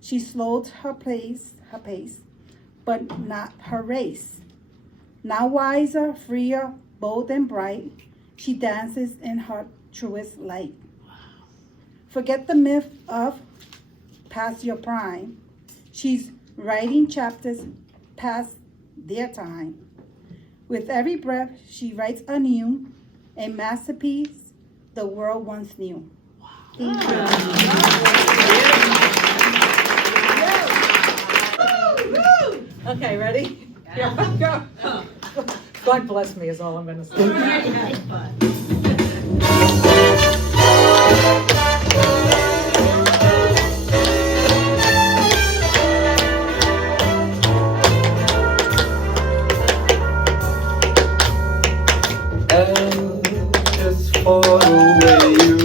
She slows her pace, but not her race. Now wiser, freer, bold and bright, she dances in her truest light. Forget the myth of past your prime. She's writing chapters past their time. With every breath, she writes anew, a masterpiece the world once knew. Thank you. Okay, ready? Yeah, go. God bless me is all I'm going to say. Just for the way you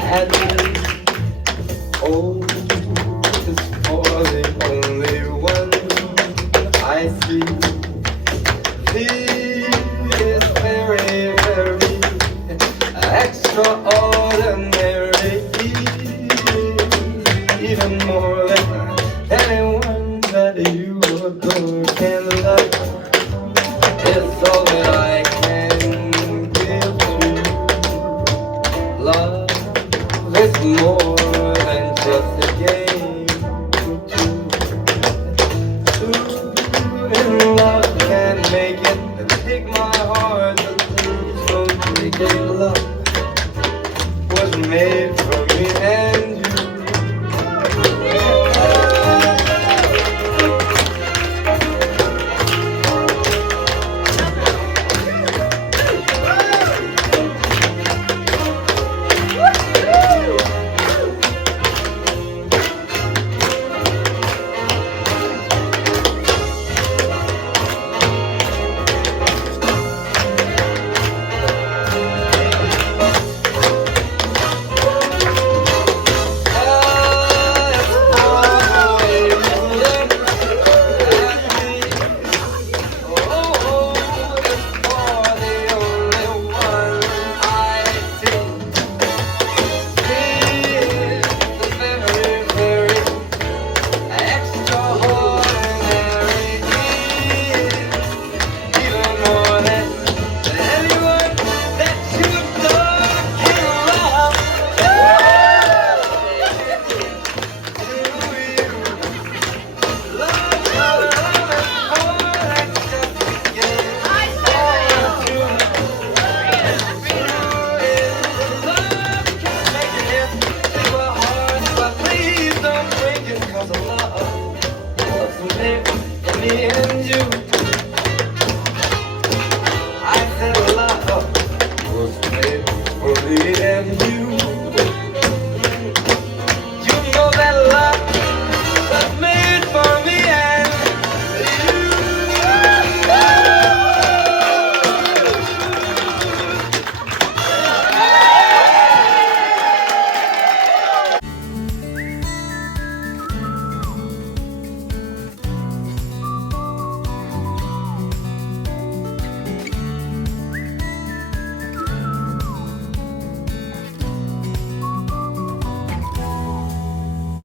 had me. Oh, just for the only one I see. He is very, very extraordinary. Even more than anyone that you adore can love. It's all that I can give to you. Love is more than just a game. Two in love can make it. Take my heart, so take it. Love was made